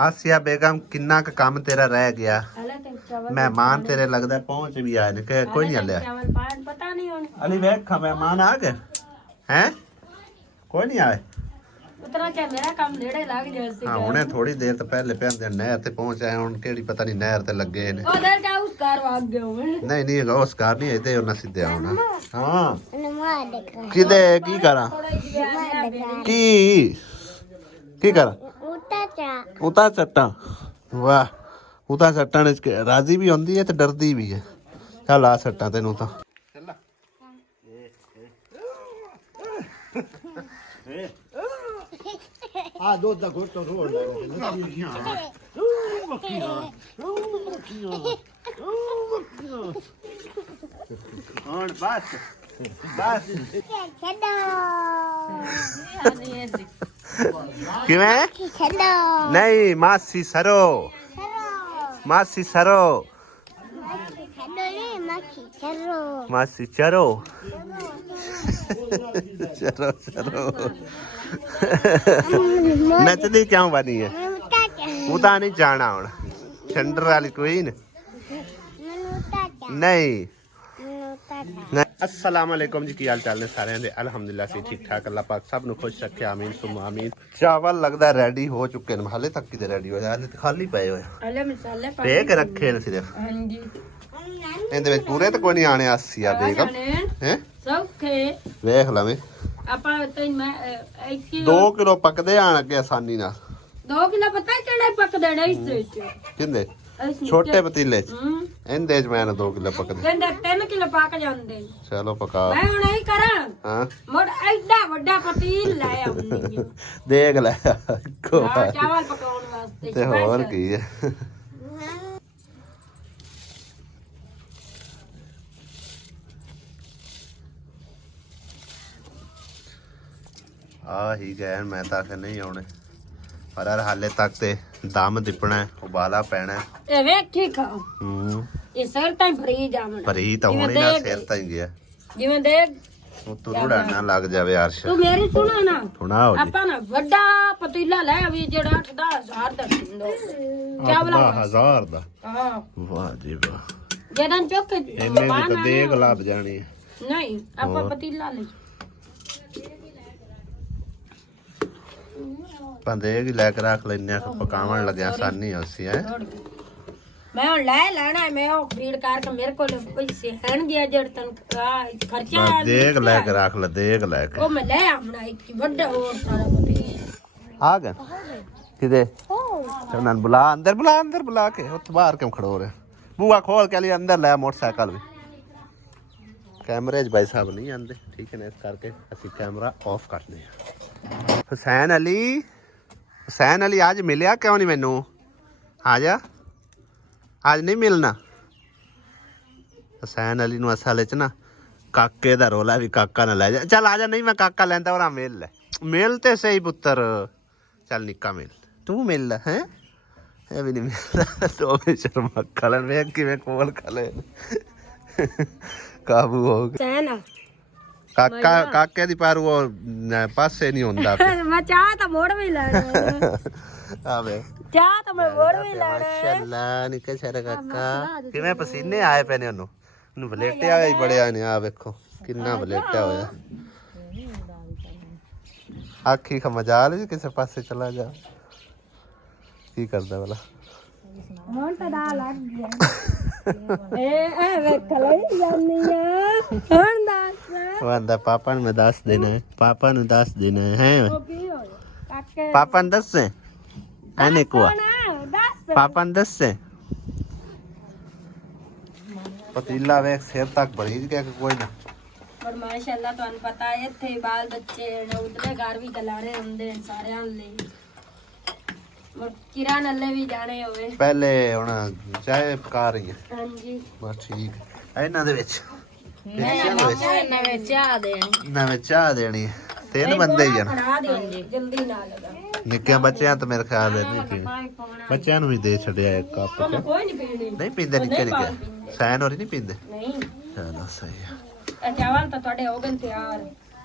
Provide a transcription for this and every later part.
आसिया बेगम किन्ना का काम तेरा रह गया मेहमान तेरे लगता पहुंच भी आए ने कोई नहीं हलिया अली वेख मेहमान आ गए हैं कोई नहीं आए हाँ हुणे थोड़ी देर तो पहले पहले नहर ते पहुंच आए हुन केड़ी पता नहीं नहर ते लगे ने नहीं नहीं उस कार नहीं आते उन्हें सीधे आना हाँ किदे की करा की करा उता चट्टा वाह उता चट्टा ने राजी भी होंदी है ते डरदी भी है चल आ सट्टा तेनू तो आ दो दा घोट तो रोड बस बस किवें नहीं मासी सरो मासी सरो मासी चरो चरो चरो नचदी क्यों बनी है उता नहीं जाना हुण छंडर वाली कोई नहीं अस्सलाम वालेकुम जी की हाल चाल ने सारे दे अल्हम्दुलिल्लाह से ठीक ठाक अल्लाह पाक सब नु खुश रखे आमीन सुम आमीन चावल लगदा रेडी हो चुके ने हाले तक किते रेडी होया हाले खाली पए होए हाले मसाले पे के रखे ने सिर्फ हां जी ਇਹਦੇ ਵਿੱਚ ਪੂਰੇ ਤਾਂ ਕੋਈ ਨਹੀਂ ਆਣੇ ਆਸੀਆ ਬੇਗਮ ਹੈ ਸੌਖੇ ਵੇਖ ਲਵੇਂ ਆਪਾਂ ਤੈਨੂੰ ਮੈਂ 2 ਕਿਲੋ ਪੱਕਦੇ ਆਣ ਅੱਗੇ ਆਸਾਨੀ ਨਾਲ 2 ਕਿਲੋ ਪਤਾ ਕਿਹੜੇ ਪੱਕਦੇ ਨੇ ਇਸ ਵਿੱਚ ਕਿੰਦੇ ਛੋਟੇ ਪਤੀਲੇ ਚ ਇਹਦੇ ਚ ਮੈਂ 2 ਕਿਲੋ ਪੱਕਦੇ ਕਹਿੰਦੇ 3 ਕਿਲੋ ਪੱਕ ਜਾਂਦੇ ਚਲੋ ਪਕਾ ਮੈਂ ਹੁਣ ਇਹ ਕਰਾਂ ਹਾਂ ਮੋੜ ਐਡਾ ਵੱਡਾ ਪਤੀਲ ਲੈ ਆਉਂਦੀ ਦੇਖ ਲੈ ਚਾਵਲ ਪਕਾਉਣ ਵਾਸਤੇ ਤੇ ਹੋਰ ਕੀ ਹੈ आ ही गए मैं तो आखे नहीं आने पर यार हाले तक ते दम दिपना है उबाला पैना है ए वेखी खाओ ये सिर ताई भरी जावण भरी तो होनी ना सिर ताई गया जिवें देख तू तुरड़ा ना लग जावे अर्श तू मेरी सुना ना सुनाओ जी आपा ना बड़ा पतीला ले आवी जेड़ा 8-10,000 दा दिंदो चावल 1000 दा हां वाह जी वाह जेडन चोक इन्ने दी तो देख लाभ जानी नहीं आपा पतीला ले पंदेग लेकर रख लेने पकावन लगे आसानी होसी है मैं हुन ले लेना मैं ओ फीड करके मेरे को पैसे हन गया जड़ तन खर्चा देख लेकर रख ले देख लेके ओ मैं ले आमना एक बड़ा और सारा पति आ गए किदे चलन बुला अंदर बुला के उत बाहर क्यों खड़ो रे बुआ खोल के लिए अंदर ले मोटरसाइकिल भी कैमरे भाई साहब नहीं आंदे ठीक है ना इस करके असि कैमरा ऑफ करते हैं हुसैन अली आज मिलिया क्यों नहीं मैनू आजा आज नहीं मिलना हुसैन अली नूं असल च ना काके दा रोला भी काका ना ले जा चल आजा नहीं मैं काका लैंदा और मिल ले मिल ते सही पुत्र चल निक्का मिल तू मिल है ये भी नहीं मिलता तो शर्मा खलन वे किवें कोल खले काबू हो गया काका काके दी पर वो पासे नहीं होंदा मैं चाह तो मोड़ भी लेना आवे चाह तो मैं मोड़ भी लेना माशाल्लाह निके सारे काका किवें पसीने आए पैने ओनु ओनु वलेटे आए बड़े आए ने आ देखो कितना वलेटा होया आखी का मजाल जी किसी पासे चला जा की करदा वाला ਹੁਣ ਤਾਂ ਦਾ ਲੱਗ ਗਿਆ ए ਵੇਖ ਲਈ ਜਾਨੀ ਆ ਹੁਣ ਦੱਸ वंदा पापा ने दस देना है पापा ने दस देना है पापा ने 10 से आने को पापा ने 10 से पतीला वे सिर तक भरी गया कोई ना पर माशाल्लाह तो पता है थे बाल बच्चे ने उधरे घर भी गलाने होंदे सारे ले किरान अल्ले भी जाने होवे पहले हुन चाय पका रही है हां जी बस ठीक है इना दे विच नवे चाह देनी 3 बंदे ही जल्दी ना लगा निक्के बच्चे तो मेरे ख्याल नहीं पीने बच्चों भी दे छड़िया एक कप नहीं पींदे निक्के निक्के सैन और नहीं पींदे चलो सही है चावल तो थोड़े हो गए तैयार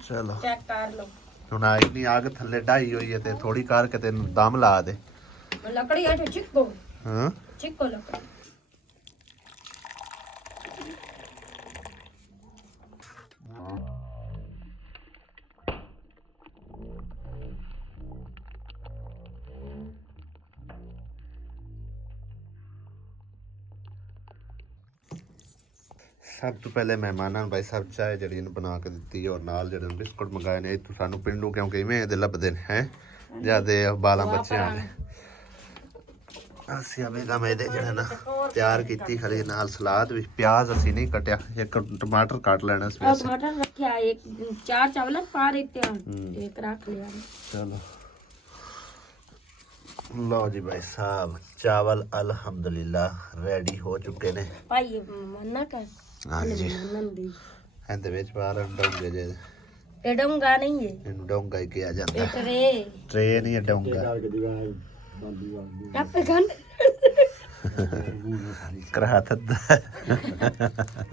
चलो चेक कर लो हुन इतनी आग थल्ले ढाई हुई है ते थोड़ी करके तेन दम ला दे लकड़ी है तो चिक्को हाँ चिक्को लकड़ी ਸਭ ਤੋਂ ਪਹਿਲੇ ਮਹਿਮਾਨਾਂ ਨੂੰ ਭਾਈ ਸਾਹਿਬ ਚਾਹ ਜਿਹੜੀ ਇਹਨੂੰ ਬਣਾ ਕੇ ਦਿੱਤੀ ਔਰ ਨਾਲ ਜਿਹੜੇ ਬਿਸਕੁਟ ਮੰਗਾਏ ਨੇ ਇੱਥੋਂ ਸਾਨੂੰ ਪਿੰਡੂ ਕਿਉਂਕਿ ਇਵੇਂ ਇਹਦੇ ਲੱਭਦੇ ਨੇ ਹੈ ਜਿਆਦੇ ਬਾਲਾਂ ਬੱਚਿਆਂ ਦੇ ਅਸੀਂ ਅਬੇਗਮ ਇਹਦੇ ਜਿਹੜਾ ਨਾ ਤਿਆਰ ਕੀਤੀ ਖਲੀ ਨਾਲ ਸਲਾਦ ਵੀ ਪਿਆਜ਼ ਅਸੀਂ ਨਹੀਂ ਕਟਿਆ ਇੱਕ ਟਮਾਟਰ ਕੱਟ ਲੈਣਾ ਸੀ ਵੈਸੇ टमाटर रखा एक 4 चावल पार एक एक रख लिया चलो लो जी भाई साहब चावल अल्हम्दुलिल्लाह रेडी हो चुके ने भाई मन्ना कर हाँ जी नंदी ਇਹਦੇ ਵਿੱਚ ਬਾਹਰ ਡੋਂਗੇ ਜੇ डोंगा नहीं है ਇਹਨੂੰ ਡੋਂਗਾ ਹੀ ਕਿਹਾ ਜਾਂਦਾ ट्रे ਟ੍ਰੇ ਨਹੀਂ ਡੋਂਗਾ टप गन ਕਰਾ ਥੱਦਾ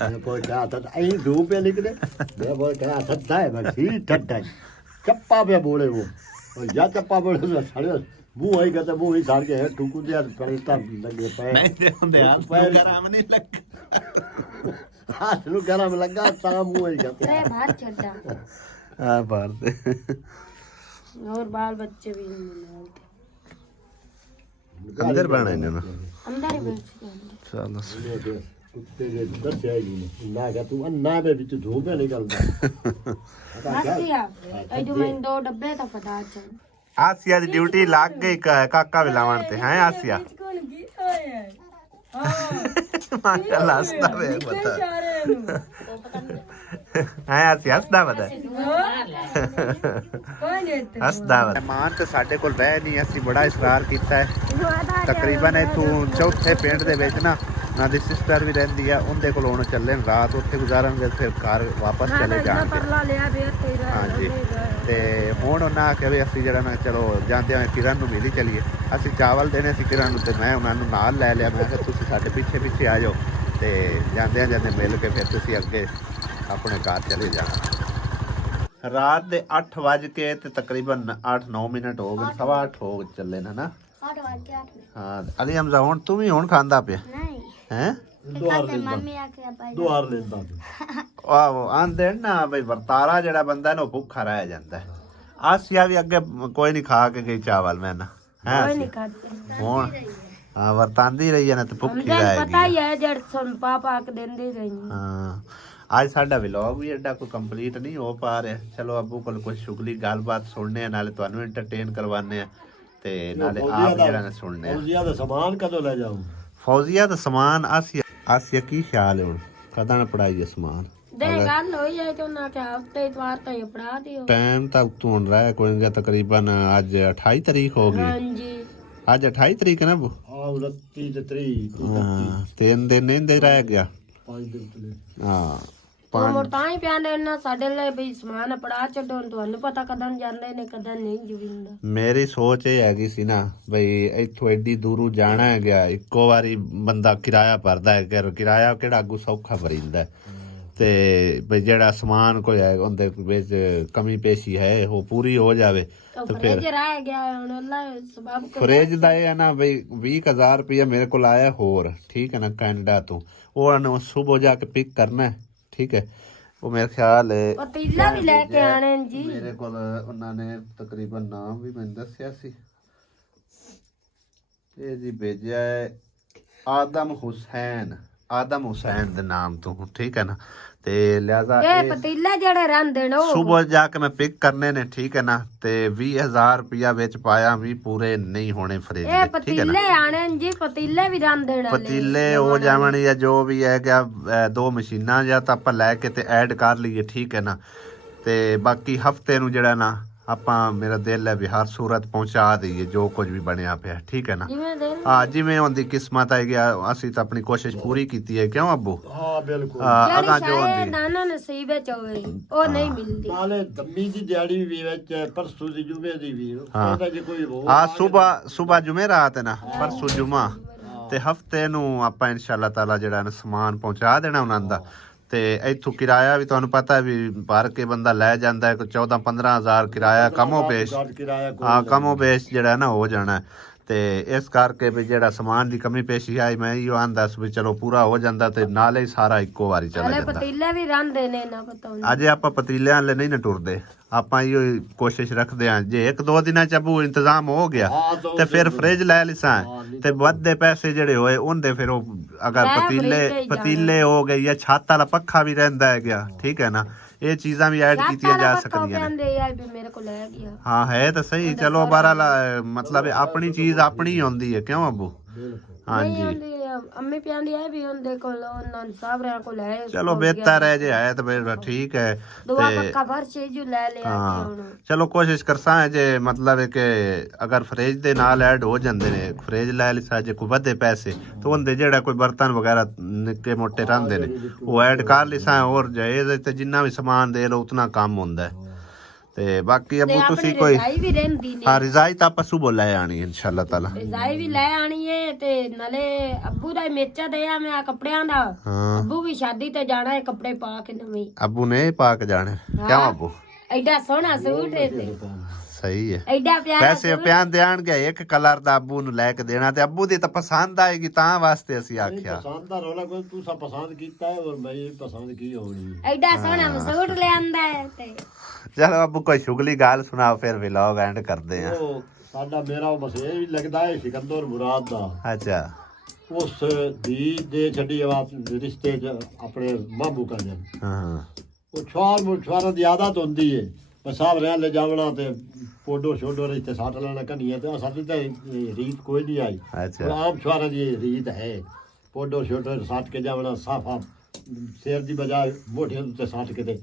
मैं बोल कहा था आई धूप पे निकले मैं बोल कहा था है बस ही ठंडा चप्पा पे बोले वो और या चप्पा बोले तो सारे मुंह आई कहते मुंह ही साड़ के है टुकु दिया पड़ता लगे पैर ਨਹੀਂ ਤੇ ਹੁੰਦੇ ਹਾथ ਨੂੰ ਗਰਮ ਨਹੀਂ ਲੱਗ हाथ नु गरम लगा ता मुंह ही कहते ट्रे बाहर चढ़ा ਆ ਬਾਹਰ ਦੇ और बाल बच्चे भी मिलते ਅੰਦਰ ਬਣਾ ਇਹਨਾਂ ਨੂੰ अंदर ही बैठ ਚਲੋ कुत्ते जे दस आई नहीं ना क्या तू अन्ना पे बिच धूप पे निकलदा बस यार ए जो मैं 2 डब्बे तो फटा चल ਆਸੀਆ ਦੀ ਡਿਊਟੀ ਲੱਗ ਗਈ ਕਾਕਾ ਵੀ ਲਾਵਣ ਤੇ ਹੈ ਆਸੀਆ कौन गीता है हां ਮਾਸ਼ਾਅੱਲਾ ਹੱਸਦਾ ਵੇ ਪਤਾ ਹੈ ਆਸੀਆ ਹੱਸਦਾ ਪਤਾ कौन है ਹੱਸਦਾ ਵਾ ਮਹਿਮਾਨ ਤੇ ਸਾਡੇ ਕੋਲ ਬਹਿ ਨਹੀਂ ਅਸੀਂ ਬੜਾ ਇਸਰਾਰ ਕੀਤਾ ਹੈ ਤਕਰੀਬਨ ਇਥੋਂ ਚੌਥੇ ਪਿੰਡ ਦੇ ਵਿੱਚ ਨਾ ਉਹਨਾਂ ਦੀ ਸਿਸਟਰ ਵੀ ਰਹਿੰਦੀ ਆ ਉਹਦੇ ਕੋਲ ਹੁਣ ਚੱਲੇ ਨੇ ਰਾਤ ਉੱਥੇ ਗੁਜ਼ਾਰਾਂਗੇ ਫਿਰ ਘਰ ਵਾਪਸ ਚਲੇ ਜਾਣਗੇ ਹਾਂਜੀ ਤੇ ਹੁਣ ਉਹਨਾਂ ਆਖਿਆ ਵੀ ਅਸੀਂ ਜਿਹੜਾ ਨਾ ਚਲੋ ਜਾਂਦੇ ਹਾਂ ਕਿਰਨ ਨੂੰ ਮਿਲ ਹੀ ਚਲੀਏ ਅਸੀਂ ਚਾਵਲ ਦੇਣੇ ਸੀ ਕਿਰਨ ਨੂੰ ਤੇ ਮੈਂ ਉਹਨਾਂ ਨੂੰ ਨਾਲ ਲੈ ਲਿਆ ਮੈਂ ਕਿਹਾ ਤੁਸੀਂ ਸਾਡੇ ਪਿੱਛੇ ਪਿੱਛੇ ਆ ਜਾਓ ਤੇ ਜਾਂਦੇ ਮਿਲ ਕੇ ਫਿਰ ਤੁਸੀਂ ਅੱਗੇ ਆਪਣੇ ਘਰ ਚਲੇ ਜਾਣਾ ਰਾਤ ਦੇ 8 ਵਜ ਕੇ ਤੇ ਤਕਰੀਬਨ 8-9 ਮਿੰਟ ਹੋ ਗਏ 8:15 ਹੋ ਚੱਲੇ ਨੇ ਨਾ 8 बज के 8 ਹਾਂ ਅਲੀ ਹਮਜ਼ਾ ਹੁਣ ਤੂੰ ਵੀ ਹੁਣ ਖਾਂਦਾ ਪਿਆ नहीं ਹੈ मम्मी आके भाई दुआर लेंदा ਆਹੋ ਆਂਦੇ ਨਾ ਬਈ ਵਰਤਾਰਾ ਜਿਹੜਾ ਬੰਦਾ ਨਾ ਉਹ ਭੁੱਖਾ ਰਹਿ ਜਾਂਦਾ ਹੈ ਆਸੀਆ ਵੀ ਅੱਗੇ ਕੋਈ ਨਹੀਂ ਖਾ ਕੇ ਗਈ ਚਾਵਲ ਮੈਂ ਨਾ ਹੈ कोई नहीं खाते ਹੁਣ ਹਾਂ ਵਰਤਾਂਦੀ ਰਹੀ ਹੈ ਨਾ ਤੇ ਭੁੱਖੀ मुझे ਰਹੇਗੀ पता ही है जड़ सुन पापा के देंदे रही ਹਾਂ ਅੱਜ ਸਾਡਾ ਵਲੌਗ ਵੀ ਐਡਾ ਕੋਈ ਕੰਪਲੀਟ ਨਹੀਂ ਹੋ ਪਾ ਰਿਹਾ ਚਲੋ ਅੱਬੂ ਕੋਲ ਕੁਝ ਸ਼ੁਗਲੀ ਗੱਲਬਾਤ ਸੁਣਨੇ ਆ ਨਾਲੇ ਤੁਹਾਨੂੰ ਐਂਟਰਟੇਨ ਕਰਵਾਉਂਦੇ ਆ ਤੇ ਨਾਲੇ ਆਪ ਜਿਹੜਾ ਨਾ ਸੁਣਨੇ ਆ फौजिया दा सामान कदों ले जाऊं ਫੌਜ਼ੀਆ ਦਾ ਸਮਾਨ ਆਸੀਆ ਕੀ ਖਿਆਲ ਹੈ ਹੁਣ ਕਦਾਂ ਨਾ ਪੜਾਈਏ ਸਮਾਨ दे गल होई है तो ना क्या हफ्ते इतवार तो ये पढ़ा दियो ਟਾਈਮ ਤਾਂ ਉਤੋਂ ਹੁਣ ਰਹਿ ਕੋਈ ਨਹੀਂ ਤਕਰੀਬਨ ਅੱਜ 28 ਤਰੀਕ ਹੋ हां ਗਈ जी ਅੱਜ 28 ਤਰੀਕ ਹੈ ਨਾ ਬੂ हां 29 ਤੇ 3 ਹਾਂ 3 ਦਿਨ ਇਹਦੇ ਰਹਿ ਗਿਆ 5 दिन चले ਹਾਂ तो मोरता ही प्याने ना साडे ले भी समान पड़ा छड्डो ਤੁਹਾਨੂੰ ਪਤਾ ਕਦੋਂ ਜਾਂਦੇ ਨੇ ਕਦੋਂ ਨਹੀਂ ਜੁਵਿੰਦਾ ਮੇਰੀ ਸੋਚ ਇਹ ਹੈਗੀ ਸੀ ਨਾ ਬਈ ਇੱਥੋਂ ਐਡੀ ਦੂਰੋਂ ਜਾਣਾ ਹੈ ਗਿਆ ਇੱਕੋ ਵਾਰੀ ਬੰਦਾ ਕਿਰਾਇਆ ਭਰਦਾ ਹੈ ਕਿ ਕਿਰਾਇਆ ਕਿਹੜਾ ਅੱਗੂ ਸੌਖਾ ਭਰੀਂਦਾ ਤੇ ਬਈ ਜਿਹੜਾ ਸਮਾਨ ਕੋਈ ਹੈ ਉਹਦੇ ਵਿੱਚ ਕਮੀ ਪੇਸ਼ੀ ਹੈ ਉਹ ਪੂਰੀ ਹੋ ਜਾਵੇ तो फ्रिज रह गया ਹੁਣ ਅੱਲਾ ਸਬਬ ਫਰਿੱਜ ਦਾ ਇਹ ਹੈ ਨਾ ਬਈ 20000 ਰੁਪਇਆ ਮੇਰੇ ਕੋਲ ਆਇਆ ਹੋਰ ਠੀਕ ਹੈ ਨਾ ਕੈਨੇਡਾ ਤੋਂ ਉਹ ਨੂੰ ਸਵੇਰ ਜਾ ਕੇ ਪਿਕ ਕਰਨਾ ਹੈ ਠੀਕ ਹੈ ਉਹ ਮੇਰੇ ਖਿਆਲ ਹੈ ਪਤੀਲਾ ਵੀ ਲੈ ਕੇ ਆਣੇ ਜੀ ਮੇਰੇ ਕੋਲ ਉਹਨਾਂ ਨੇ ਤਕਰੀਬਨ ਨਾਮ ਵੀ ਮੈਨੂੰ ਦੱਸਿਆ ਸੀ ਇਹ ਜੀ ਭੇਜਿਆ ਹੈ ਆਦਮ ਹੁਸੈਨ ਦੇ ਨਾਮ ਤੋਂ ਠੀਕ ਹੈ ਨਾ ਤੇ ਲਿਆਜ਼ਾ ਇਹ ਪਤੀਲਾ ਜਿਹੜੇ ਰਹਿੰਦੇ ਨੇ ਉਹ ਸਵੇਰ ਜਾ ਕੇ ਮੈਂ ਪਿਕ ਕਰਨੇ ਨੇ ਠੀਕ ਹੈ ਨਾ ਤੇ 20000 ਰੁਪਇਆ ਵਿੱਚ ਪਾਇਆ ਵੀ ਪੂਰੇ ਨਹੀਂ ਹੋਣੇ ਫਰਿੱਜ ਇਹ ਦੇ ਠੀਕ ਹੈ ਨਾ ਪਤੀਲੇ ਆਣੇ ਜੀ ਪਤੀਲੇ ਵੀ ਰਹਿੰਦੇ ਨੇ ਪਤੀਲੇ ਹੋ ਜਾਵਣ ਜਾਂ ਜੋ ਵੀ ਹੈ ਗਿਆ ਦੋ ਮਸ਼ੀਨਾਂ ਜਾਂ ਤਾਂ ਆਪਾਂ ਲੈ ਕੇ ਤੇ ਐਡ ਕਰ ਲਈਏ ਠੀਕ ਹੈ ਨਾ ਤੇ ਬਾਕੀ ਹਫਤੇ ਨੂੰ ਜਿਹੜਾ ਨਾ ਆਪਾਂ ਮੇਰਾ ਦਿਲ ਹੈ ਵੀ ਹਰ ਸੂਰਤ ਪਹੁੰਚਾ ਦਈਏ ਜੋ ਕੁਝ ਵੀ ਬਣਿਆ ਪਿਆ ਠੀਕ ਹੈ ਨਾ ਜਿਵੇਂ ਦੇ ਹਾਂ ਜਿਵੇਂ ਉਹਦੀ ਕਿਸਮਤ ਹੈ ਗਿਆ ਅਸੀਂ ਤਾਂ ਆਪਣੀ ਕੋਸ਼ਿਸ਼ ਪੂਰੀ ਕੀਤੀ ਹੈ ਕਿਉਂ ਅੱਬੂ हां बिल्कुल ਅਗਾ ਜੋ ਜਿਹੜੀ ਹੁੰਦੀ ਨਾਨਾ ਨਸੀਬ ਵਿੱਚ ਹੋਵੇ ਉਹ ਨਹੀਂ ਮਿਲਦੀ ਨਾਲੇ ਦਮੀ ਦੀ ਦਿਹਾੜੀ ਵੀ ਵਿੱਚ ਪਰਸੋਂ ਦੀ ਜੁਮੇ ਦੀ ਵੀ ਉਹਦਾ ਜੇ ਕੋਈ ਹੋ ਆ ਸਵੇਰ ਜੁਮੇਰਾਤ ਹੈ ਨਾ ਪਰਸੋਂ ਜੁਮਾ ਤੇ ਹਫਤੇ ਨੂੰ ਆਪਾਂ ਇਨਸ਼ਾਅੱਲਾ ਤਾਲਾ ਜਿਹੜਾ ਨਾ ਸਮਾਨ ਪਹੁੰਚਾ ਦੇਣਾ ਉਹਨਾਂ ਦਾ ਤੇ ਇੱਥੋਂ ਕਿਰਾਇਆ ਵੀ ਤੁਹਾਨੂੰ ਪਤਾ ਵੀ ਭਰ ਕੇ ਬੰਦਾ ਲੈ ਜਾਂਦਾ ਹੈ ਕੋਈ 14-15 ਹਜ਼ਾਰ ਕਿਰਾਇਆ ਕਮੋ ਪੇਸ਼ ਕਿਰਾਇਆ ਹਾਂ ਕਮੋ ਪੇਸ਼ ਜਿਹੜਾ ਨਾ ਹੋ ਜਾਣਾ ਤੇ ਇਸ ਕਰਕੇ ਵੀ ਜਿਹੜਾ ਸਮਾਨ ਦੀ ਕਮੀ ਪੇਸ਼ੀ ਆਈ ਮੈਂ ਇਹੋ ਆਂਦਾ ਸੀ ਵੀ ਚਲੋ ਪੂਰਾ ਹੋ ਜਾਂਦਾ ਤੇ ਨਾਲੇ ਹੀ ਸਾਰਾ ਇੱਕੋ ਵਾਰੀ ਚਲਾ ਹਲੇ ਜਾਂਦਾ। ਪਤੀਲੇ ਵੀ ਰਹਿੰਦੇ ਨੇ ਨਾ ਪਤਾ ਉਹਨੂੰ। ਅਜੇ ਆਪਾਂ ਪਤੀਲਿਆਂ ਵਾਲੇ ਨਹੀਂ ਨਾ ਟੁਰਦੇ, ਆਪਾਂ ਇਹੋ ਹੀ ਕੋਸ਼ਿਸ਼ ਰੱਖਦੇ ਹਾਂ ਜੇ 1-2 ਦਿਨਾਂ ਚ ਅਬੂ ਇੰਤਜ਼ਾਮ ਹੋ ਗਿਆ ਤੇ ਫਿਰ ਫ੍ਰਿਜ ਲੈ ਲਿਸਾਂ ਤੇ ਵੱਧਦੇ ਪੈਸੇ ਜਿਹੜੇ ਹੋਏ ਉਹਦੇ ਫਿਰ ਉਹ ਅਗਰ ਪਤੀਲੇ ਹੋ ਗਏ ਜਾਂ ਛੱਤ ਵਾਲਾ ਪੱਖਾ ਵੀ ਰਹਿੰਦਾ ਹੈ ਗਿਆ, ਠੀਕ ਹੈ ਨਾ, ਇਹ ਚੀਜ਼ਾਂ ਵੀ ਐਡ ਕੀਤੀਆਂ ਜਾ ਸਕਦੀਆਂ ਨੇ। ਮੇਰੇ ਕੋਲ ਲੈ ਗਿਆ ਹਾਂ ਹੈ ਤਾਂ ਸਹੀ, ਚਲੋ ਬਹਰਾਲ ਮਤਲਬ ਆਪਣੀ ਚੀਜ਼ ਆਪਣੀ ਹੁੰਦੀ ਹੈ, ਕਿਉਂ ਅਬੂ? ਹਾਂਜੀ ਅੰਮੀ ਪਿਆਂਦੀ ਹੈ ਵੀ ਉਹਦੇ ਕੋਲ ਉਹਨਾਂ ਸਾਹਬਰਿਆਂ ਕੋਲ ਹੈ। ਚਲੋ ਬਿਹਤਰ ਹੈ ਜੇ ਹੈ ਤਾਂ ਠੀਕ ਹੈ। ਦੁਆ ਪੱਕਾ ਭਰ ਚੀਜ਼ ਲੈ ਲਿਆ ਕਿ ਹੁਣ ਚਲੋ ਕੋਸ਼ਿਸ਼ ਕਰਸਾਂ ਜੇ ਮਤਲਬ ਹੈ ਕਿ ਅਗਰ ਫ੍ਰਿਜ ਦੇ ਨਾਲ ਐਡ ਹੋ ਜਾਂਦੇ ਨੇ, ਫ੍ਰਿਜ ਲੈ ਲਿਸਾ ਜੇ ਕੋਈ ਵੱਧੇ ਪੈਸੇ ਤਾਂ ਉਹਦੇ ਜਿਹੜਾ ਕੋਈ ਬਰਤਨ ਵਗੈਰਾ ਨਿੱਕੇ ਮੋਟੇ ਰਹਿੰਦੇ ਨੇ ਉਹ ਐਡ ਕਰ ਲਿਸਾ, ਹੋਰ ਜਾਇਜ਼ ਤੇ ਜਿੰਨਾ ਵੀ ਸਮਾਨ ਦੇ ਲਓ ਉਤਨਾ ਕੰਮ ਹੁੰਦਾ ਹੈ। ਤੇ ਬਾਕੀ ਅਬੂ ਤੁਸੀਂ ਕੋਈ ਹਾਂ ਰਜ਼ਾਈ ਤਾਂ ਆਪਾਂ ਸੁਬਹ ਲੈ ਆਣੀ ਇਨਸ਼ਾਅੱਲਾ ਤਾਲਾ, ਰਜ਼ਾਈ ਵੀ ਲੈ ਆਣੀ ਹੈ ਤੇ ਨਾਲੇ ਅੱਬੂ ਦਾ ਮੇਚਾ ਦੇ ਆ ਮੈਂ ਕੱਪੜਿਆਂ ਦਾ। ਅੱਬੂ ਵੀ ਸ਼ਾਦੀ ਤੇ ਜਾਣਾ ਹੈ, ਕੱਪੜੇ ਪਾ ਕੇ ਨਵੇਂ ਅੱਬੂ ਨੇ ਪਾ ਕੇ ਜਾਣੇ, ਕਿਉਂ ਅਬੂ? ਐਡਾ ਸੋਹਣਾ ਸੂਟ ਹੈ ਤੇ ਸਹੀ ਹੈ, ਐਡਾ ਪਿਆਰਾ ਪੈਸੇ ਪਿਆਨ ਦੇਣਗੇ ਇੱਕ ਕਲਰ ਦਾ ਅੱਬੂ ਨੂੰ ਲੈ ਕੇ ਦੇਣਾ ਤੇ ਅੱਬੂ ਦੀ ਤਾਂ ਪਸੰਦ ਆਏਗੀ ਤਾਂ ਵਾਸਤੇ ਅਸੀਂ ਆਖਿਆ। ਪਸੰਦ ਦਾ ਰੋਲਾ ਕੋਈ ਤੂੰ ਸਭ ਪਸੰਦ ਕੀਤਾ ਹੈ ਔਰ ਮੈਂ ਪਸੰਦ ਕੀ ਹੋਣੀ। ਐਡਾ ਸੋਹਣਾ ਸੂਟ ਲਿਆਂਦਾ ਹੈ ਤੇ ਚਲੋ ਅੱਬੂ ਕੋਈ ਸ਼ੁਗਲੀ ਗੱਲ ਸੁਣਾਓ ਫਿਰ ਵਲੌਗ ਐਂਡ ਕਰਦੇ ਆ। ਉਹ ਸਾਡਾ ਮੇਰਾ ਬਸ ਇਹ ਵੀ ਲੱਗਦਾ ਹੈ ਸਿਕੰਦਰ ਮੁਰਾਦ ਦਾ। ਅੱਛਾ ਉਸ ਦੀ ਦੇ ਛੱਡੀ ਆਵਾਜ਼ ਰਿਸ਼ਤੇ ਚ ਆਪਣੇ ਮਾਮੂ ਕਰ ਜਾਣ। ਹਾਂ ਉਹ ਛੁਆਰਾਂ ਦੀ ਆਦਤ ਹੁੰਦੀ ਹੈ ਬਸ ਸਾਹਬ ਰਹਿ ਲੈ ਜਾਵਣਾ ਤੇ ਪੋਡੋ ਛੋਡੋ ਰਿਸ਼ਤੇ ਸਾਟ ਲੈਣਾ ਕਨੀਆਂ ਤੇ ਸਾਡੀ ਤਾਂ ਰੀਤ ਕੋਈ ਨਹੀਂ ਆਈ। ਅੱਛਾ ਆਮ ਛੁਆਰਾਂ ਦੀ ਰੀਤ ਹੈ ਪੋਡੋ ਛੋਡੋ ਸਾਟ ਕੇ ਜਾਵਣਾ ਸਾਫਾ ਸਿਰ ਦੀ ਬਜਾਏ ਮੋਢਿਆਂ ਉੱਤੇ ਸਾਟ ਕੇ ਤੇ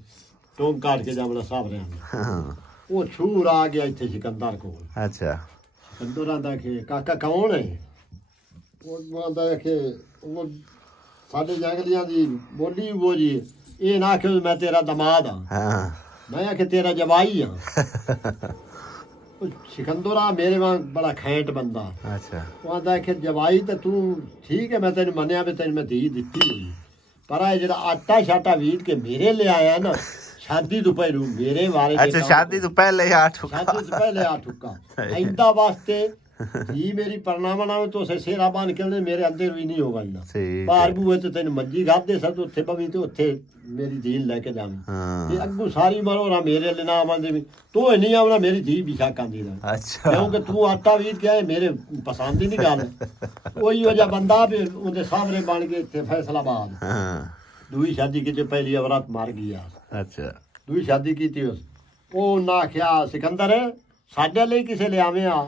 ਟੋਮ ਕਾਟ ਕੇ ਜਾਵਣਾ ਸਾਹਬ ਰਹਿਣਾ। ਉਹ ਛੂਰ ਆ ਗਿਆ ਇੱਥੇ ਸਿਕੰਦਰ ਕੋਲ। ਅੱਛਾ ਸਿਕੰਦਰ ਆਂਦਾ ਕਿ ਕਾਕਾ ਕੌਣ ਹੈ? ਉਹ ਆਂਦਾ ਕਿ ਉਹ ਸਾਡੇ ਜੰਗਲੀਆਂ ਦੀ ਬੋਲੀ ਉਹ ਜੀ ਇਹ ਨਾ ਕਿ ਮੈਂ ਤੇਰਾ ਦਮਾਦ ਹਾਂ, ਮੈਂ ਆਖਿਆ ਤੇਰਾ ਜਵਾਈ ਹਾਂ। ਸਿਕੰਦਰਾ ਮੇਰੇ ਵਾਂਗ ਬੜਾ ਖੈਂਟ ਬੰਦਾ। ਅੱਛਾ ਉਹ ਆਂਦਾ ਕਿ ਜਵਾਈ ਤਾਂ ਤੂੰ ਠੀਕ ਹੈ, ਮੈਂ ਤੈਨੂੰ ਮੰਨਿਆ ਵੀ ਤੈਨੂੰ ਮੈਂ ਧੀ ਦਿੱਤੀ ਹੋਈ, ਪਰ ਇਹ ਜਿਹੜਾ ਆਟਾ ਛਾਟਾ ਵੀਟ ਕੇ ਮੇਰੇ ਲੈ ਆਇਆ ਨਾ ਸ਼ਾਦੀ ਤੋਂ ਪਹਿਲੂ ਮੇਰੇ ਬਾਰੇ। ਅੱਛਾ ਸ਼ਾਦੀ ਤੋਂ ਪਹਿਲੇ ਆ ਠੁਕਾ, ਸ਼ਾਦੀ ਤੋਂ ਪਹਿਲੇ ਆ ਠੁਕਾ ਇੰਦਾ ਵਾਸਤੇ ਜੀ ਮੇਰੀ ਪਰਨਾਮਾ ਨਾ ਤੋਂ ਸੇਰਾ ਬਣ ਕੇ ਮੇਰੇ ਅੰਦਰ ਵੀ ਨਹੀਂ ਹੋਗਾ ਇੰਨਾ ਬਾਹਰ ਬੂਏ ਤੇ ਤੈਨੂੰ ਮੰਜੀ ਖਾਦੇ ਸਦ ਉੱਥੇ ਬਵੀ ਤੇ ਉੱਥੇ ਮੇਰੀ ਦੀਨ ਲੈ ਕੇ ਜਾਵੀਂ ਤੇ ਅੱਗੂ ਸਾਰੀ ਮਰੋਰਾ ਮੇਰੇ ਲਈ ਨਾ ਆਵਾਂਦੇ ਵੀ ਤੂੰ ਨਹੀਂ ਆਉਣਾ ਮੇਰੀ ਧੀ ਵੀ ਸ਼ਾਕਾਂ ਦੀ ਦਾ। ਅੱਛਾ ਕਿਉਂਕਿ ਤੂੰ ਆਟਾ ਵੀਰ ਕੇ ਆਏ ਮੇਰੇ ਪਸੰਦ ਹੀ ਨਹੀਂ ਗੱਲ। ਉਹੀ ਹੋ ਜਾ ਬੰਦਾ ਵੀ ਉਹਦੇ ਸਾਹਮਣੇ ਬਣ ਕੇ ਇੱਥੇ ਫੈਸਲਾਬਾਦ। ਹਾਂ ਦੂਈ ਸ਼ਾਦੀ ਕੀਤੀ ਪਹਿਲੀ ਔਰਤ ਮਰ ਗਈ ਆ। ਅੱਛਾ ਦੂਈ ਸ਼ਾਦੀ ਕੀਤੀ ਉਹ ਨਾ ਆਖਿਆ ਸਿਕੰਦਰ ਸਾਡੇ ਲਈ ਕਿਸੇ ਲਿਆਵੇਂ ਆ।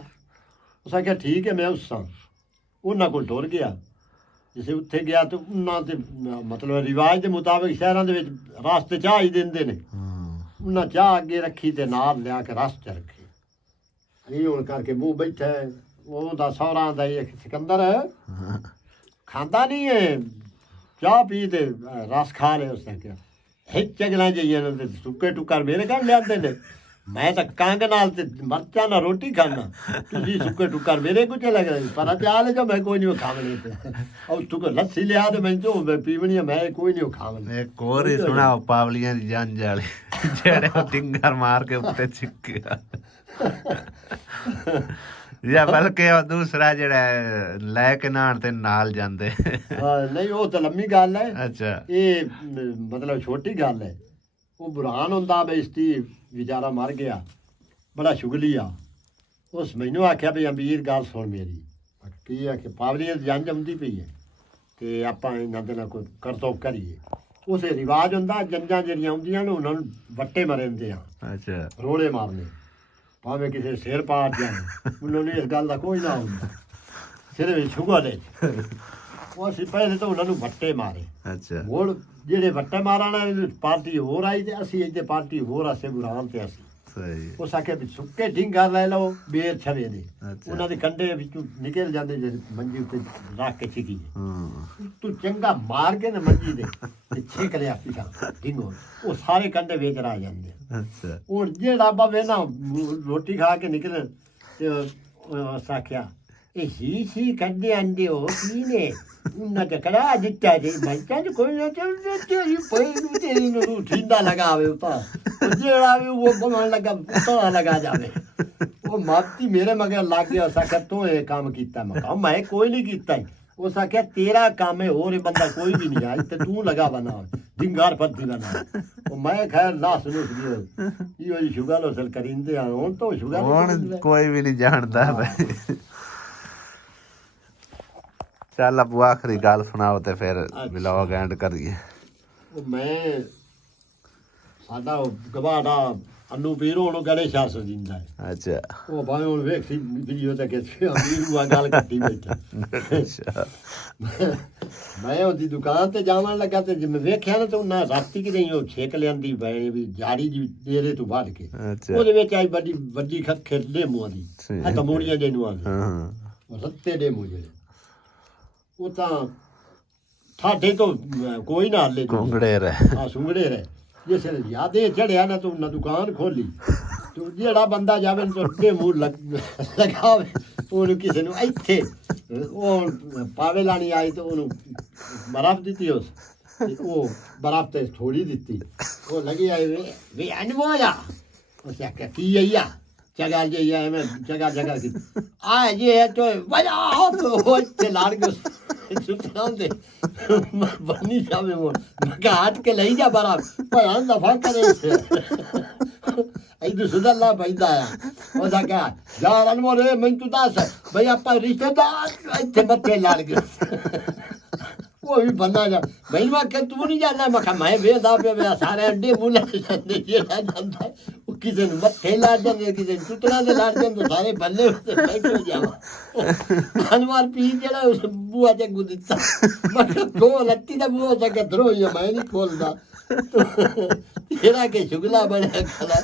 ਉਸ ਆਖਿਆ ਠੀਕ ਹੈ ਮੈਂ ਉਸ ਉਹਨਾਂ ਕੋਲ ਟੁਰ ਗਿਆ। ਜਿਸੇ ਉੱਥੇ ਗਿਆ ਤੇ ਉਹਨਾਂ ਤੇ ਮਤਲਬ ਰਿਵਾਜ ਦੇ ਮੁਤਾਬਿਕ ਸ਼ਹਿਰਾਂ ਦੇ ਵਿੱਚ ਰਸਤੇ ਚਾਹ ਹੀ ਦਿੰਦੇ ਨੇ। ਉਹਨਾਂ ਚਾਹ ਅੱਗੇ ਰੱਖੀ ਤੇ ਨਾਲ ਲਿਆ ਕੇ ਰਸ ਚ ਰੱਖੀ। ਇਹ ਹੁਣ ਕਰਕੇ ਮੂੰਹ ਬੈਠਾ ਉਹਦਾ ਸਹੁਰਾ ਦਾ ਇਹ ਸਿਕੰਦਰ ਖਾਂਦਾ ਨਹੀਂ ਹੈ ਚਾਹ ਪੀ ਤੇ ਰਸ ਖਾ ਲਿਆ। ਉਸ ਨੇ ਕਿਹਾ ਹਿੱਚ ਚਗਲਾਂ ਜਾਈਆਂ ਨੇ ਸੁੱਕੇ ਟੁੱਕਰ ਮੇਰੇ ਘਰ ਲਿਆਂਦੇ ਨੇ, ਮੈਂ ਤਾਂ ਕੰਗ ਨਾਲ ਤੇ ਮਰਚਾਂ ਨਾਲ ਰੋਟੀ ਖਾਣਾ, ਤੁਸੀਂ ਸੁੱਕੇ ਟੁੱਕਰ ਮੇਰੇ ਕੁਝ ਲੱਗ ਰਹੇ ਪਰ ਚਾਹ ਲੈ ਜਾ ਮੈਂ ਕੋਈ ਨਹੀਂ ਖਾਵਣੀ ਤੇ ਉਹ ਟੁੱਕ ਲੱਸੀ ਲਿਆ ਤੇ ਮੈਂ ਜੋ ਮੈਂ ਪੀਵਣੀ ਮੈਂ ਕੋਈ ਨਹੀਂ ਖਾਵਣੀ। ਇੱਕ ਹੋਰ ਹੀ ਸੁਣਾਓ ਪਾਵਲੀਆਂ ਦੀ ਜੰਜ ਵਾਲੇ ਜਿਹੜੇ ਡਿੰਗਰ ਮਾਰ ਕੇ ਉੱਤੇ ਚਿੱਕਿਆ ਜਾਂ ਬਲਕਿ ਉਹ ਦੂਸਰਾ ਜਿਹੜਾ ਲੈ ਕੇ ਨਾਣ ਤੇ ਨਾਲ ਜਾਂਦੇ। ਨਹੀਂ ਉਹ ਤਾਂ ਲੰਮੀ ਗੱਲ ਹੈ। ਅੱਛਾ ਇਹ ਮਤਲਬ ਛੋਟੀ ਗੱਲ ਹੈ। ਉਹ ਬੁਰਾਨ ਹੁੰਦਾ ਬੇਇੱਜ਼ਤੀ ਵਿਚਾਰਾ ਮਰ ਗਿਆ ਬੜਾ ਸ਼ੁਗਲੀ ਆ। ਉਸ ਮੈਨੂੰ ਆਖਿਆ ਵੀ ਅਮੀਰ ਗੱਲ ਸੁਣ ਮੇਰੀ ਕੀ ਆ ਕਿ ਪਾਵਲੀਆਂ ਦੀ ਜੰਜ ਆਉਂਦੀ ਪਈ ਹੈ ਤੇ ਆਪਾਂ ਇਹਨਾਂ ਦੇ ਨਾਲ ਕੋਈ ਕਰਤੋਕ ਕਰੀਏ। ਉਸੇ ਰਿਵਾਜ ਹੁੰਦਾ ਜੰਜਾਂ ਜਿਹੜੀਆਂ ਆਉਂਦੀਆਂ ਨੇ ਉਹਨਾਂ ਨੂੰ ਵੱਟੇ ਮਾਰਦੇ ਆ। ਅੱਛਾ ਰੋਲੇ ਮਾਰਨੇ ਭਾਵੇਂ ਕਿਸੇ ਸਿਰ ਪਾੜ ਜਾਣ ਉਹਨਾਂ ਨੂੰ ਇਸ ਗੱਲ ਦਾ ਕੋਈ ਨਾ ਹੁੰਦਾ ਸਿਰ ਵਿੱਚ ਛੁਗਾ ਦੇ। ਉਹ ਅਸੀਂ ਪਹਿਲੇ ਤਾਂ ਉਹਨਾਂ ਨੂੰ ਵੱਟੇ ਮਾਰੇ। ਅੱਛਾ ਹੋਰ ਜਿਹੜੇ ਵੱਟੇ ਮਾਰਨ ਵਾਲੇ ਪਾਰਟੀ ਹੋਰ ਆਈ ਤੇ ਅਸੀਂ ਇੱਥੇ ਪਾਰਟੀ ਹੋਰ ਆਸੇ ਬੁਰਾਨ ਤੇ ਅਸੀਂ ਸਹੀ ਉਸ ਆਖੇ ਵੀ ਸੁੱਕੇ ਢਿੰਗਾ ਲੈ ਲਓ ਬੇਰ ਛਵੇ ਦੇ ਅੱਛਾ ਉਹਨਾਂ ਦੇ ਕੰਡੇ ਵਿੱਚੋਂ ਨਿਕਲ ਜਾਂਦੇ ਜੇ ਮੰਜੀ ਉੱਤੇ ਰੱਖ ਕੇ ਛਿਕੀ ਤੂੰ ਚੰਗਾ ਮਾਰ ਕੇ ਨਾ ਮੰਜੀ ਦੇ ਤੇ ਛਿਕ ਲਿਆ ਪਿਛਾ ਢਿੰਗੋ ਉਹ ਸਾਰੇ ਕੰਡੇ ਵੇਚ ਰਾ ਜਾਂਦੇ। ਅੱਛਾ ਹੁਣ ਜਿਹੜਾ ਬਾਬੇ ਨਾ ਰੋਟੀ ਖਾ ਕੇ ਨਿਕਲ ਤੇ ਉਸ ਆਖਿਆ ਇਹ ਸੀ ਕੱਢੇ ਆਂਦੇ ਹੋ ਕੀ ਨੇ ਉਹਨਾਂ ਤੇ ਕਰਾ ਦਿੱਤਾ ਜੀ ਬੱਚਾ ਜੀ ਕੋਈ ਨਾ ਚੱਲ ਤੇਰੀ ਪਈ ਨੂੰ ਤੇਰੀ ਨੂੰ ਠਿੰਡਾ ਲਗਾਵੇ ਉਤਾ ਜਿਹੜਾ ਵੀ ਉਹ ਬਣਨ ਲੱਗਾ ਤਾਂ ਲਗਾ ਜਾਵੇ। ਉਹ ਮਾਪਤੀ ਮੇਰੇ ਮਗਰ ਲੱਗ ਗਿਆ ਉਸ ਆਖਿਆ ਤੂੰ ਇਹ ਕੰਮ ਕੀਤਾ ਮੈਂ ਕਿਹਾ ਮੈਂ ਕੋਈ ਨਹੀਂ ਕੀਤਾ ਉਸ ਆਖਿਆ ਤੇਰਾ ਕੰਮ ਹੈ ਹੋਰ ਇਹ ਬੰਦਾ ਕੋਈ ਵੀ ਨਹੀਂ ਆ ਤੇ ਤੂੰ ਲਗਾ ਬਣਾ ਡਿੰਗਾਰ ਫੱਦੀ ਬਣਾ ਉਹ ਮੈਂ ਖੈਰ ਲਾਸ ਨੂੰ ਇਹ ਉਹਦੀ ਸ਼ੁਗਰ ਉਸਲ ਕਰਿੰਦੇ ਆ ਹੁਣ ਤੋਂ ਸ਼ੁਗਰ ਹੁਣ ਕੋਈ ਵੀ ਨਹੀਂ ਜਾਣਦਾ ਬਈ ਚੱਲ ਅਬੂ ਆਖਰੀ ਗੱਲ ਸੁਣਾਓ ਤੇ ਫਿਰ ਵਲੌਗ ਐਂਡ ਕਰੀਏ ਉਹ ਮੈਂ ਸਾਡਾ ਗਵਾੜਾ ਅਨੂ ਪੀਰੋ ਉਹਨੂੰ ਗੜੇ ਸ਼ਾਸ ਦਿੰਦਾ ਹੈ ਅੱਛਾ ਉਹ ਭਾਵੇਂ ਹੁਣ ਵੇਖ ਸੀ ਵੀਡੀਓ ਤੇ ਕਿ ਅਮੀਰ ਆ ਗੱਲ ਕੱਟੀ ਬੈਠਾ ਅੱਛਾ ਮੈਂ ਉਹਦੀ ਦੁਕਾਨ ਤੇ ਜਾਵਣ ਲੱਗਾ ਤੇ ਜਿਵੇਂ ਵੇਖਿਆ ਨਾ ਤੇ ਉਹਨਾਂ ਰਾਤੀ ਕਿਤੇ ਉਹ ਛੇਕ ਲਿਆਂਦੀ ਬੈ ਵੀ ਜਾੜੀ ਜੀ ਤੇਰੇ ਤੋਂ ਵੱਧ ਕੇ ਅੱਛਾ ਉਹਦੇ ਵਿੱਚ ਆਈ ਵੱਡੀ ਵੱਡੀ ਖੇਲੇ ਮੂੰਹ ਦੀ ਆ ਕਮੋੜੀਆਂ ਦੇ ਨੂੰ ਆ ਹਾਂ ਉਹ ਸੱਤੇ ਦੇ ਮੂੰਹ ਜਿਹੜੇ ਉਹ ਤਾਂ ਠਾਠੇ ਤੋਂ ਕੋਈ ਨਾ ਹੱਲੇ ਕੁੰਗੜੇ ਰਹਿ ਆ ਸੁੰਗੜੇ ਰਹੇ ਜਿਸ ਨੇ ਯਾਦੇ ਚੜਿਆ ਨਾ ਤੂੰ ਨਾ ਦੁਕਾਨ ਖੋਲੀ ਤੂੰ ਜਿਹੜਾ ਬੰਦਾ ਜਾਵੇ ਨਾ ਤੇ ਮੂੰਹ ਲਗਾਵੇ ਉਹਨੂੰ ਕਿਸੇ ਨੂੰ ਇੱਥੇ ਉਹ ਪਾਵੇ ਲਾਣੀ ਆਈ ਤੇ ਉਹਨੂੰ ਬਰਫ਼ ਦਿੱਤੀ ਉਸ ਤੇ ਉਹ ਬਰਫ਼ ਤੇ ਥੋੜੀ ਦਿੱਤੀ ਉਹ ਲੱਗੀ ਆਈ ਵੇ ਅਨਮੋਲਾ ਉਸ ਆਖਿਆ ਕੀ ਆਇਆ ਜਗਾ ਜੇ ਆਇਆ ਮੈਂ ਜਗਾ ਕੀ ਆ ਜੇ ਤੋ ਵਜਾ ਹੋ ਤੇ ਲਾੜ ਕੇ ਸੁਤਾਂ ਦੇ ਬਣੀ ਜਾਵੇ ਉਹ ਮੈਂ ਹੱਥ ਕੇ ਲਈ ਜਾ ਬਰਫ਼ ਭਾਂ ਦਫਾ ਕਰੇ ਇਹ ਸੁਧਰ ਲਾ ਪੈਂਦਾ ਆ ਉਹਦਾ ਕਹਾ ਯਾਰ ਅਨਮੋਲੇ ਮੈਂ ਤੂੰ ਦੱਸ ਬਈ ਆਪਾਂ ਰਿਸ਼ਤੇਦਾਰ ਇੱਥੇ ਮੱਥੇ ਲੜ ਗਏ ਉਹ ਵੀ ਬੰਦਾ ਜਾ ਮੈਂ ਮੈਂ ਕਿ ਤੂੰ ਨਹੀਂ ਜਾਣਾ ਮੈਂ ਕਿਹਾ ਮੈਂ ਵੇਖਦਾ ਪਿਆ ਸਾਰੇ ਅੱਡੇ ਮੂੰਹ ਲੱਗ ਜਾਂਦੇ ਜਿਹੜਾ ਜਾਂਦਾ ਉਹ ਕਿਸੇ ਨੂੰ ਮੱਥੇ ਲੜ ਜਾਂਦੇ ਕਿਸੇ ਨੂੰ ਸੁਤਰਾਂ ਦੇ ਲੜ ਜਾਂਦੇ ਸਾਰੇ ਬੱਲੇ ਉੱਤੇ ਬੈਠੇ ਜਾਵਾ ਅਨਵਾਰ ਪੀ ਜਿਹੜਾ ਉਸ ਬੂਆ ਤੇ ਗੁੱਦਤਾ ਮੈਂ ਕਿਹਾ ਖੋਲ ਲੱਤੀ ਦਾ ਬੂਆ ਤੇ ਕਦਰੋ ਮੈਂ ਨਹੀਂ ਖੋਲਦਾ ਇਹਦਾ ਕਿ ਸ਼ੁਗਲਾ ਬਣਿਆ ਖੜਾ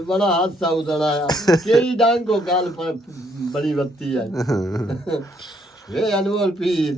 ਬੜਾ ਹਾਸਾ ਉਦੜਾਇਆ ਕਿਹੜੀ ਡਾਂਗੋ ਗੱਲ ਬੜੀ ਬੱਤੀ ਹੈ ਇਹ ਅਨਵਰ ਪੀਰ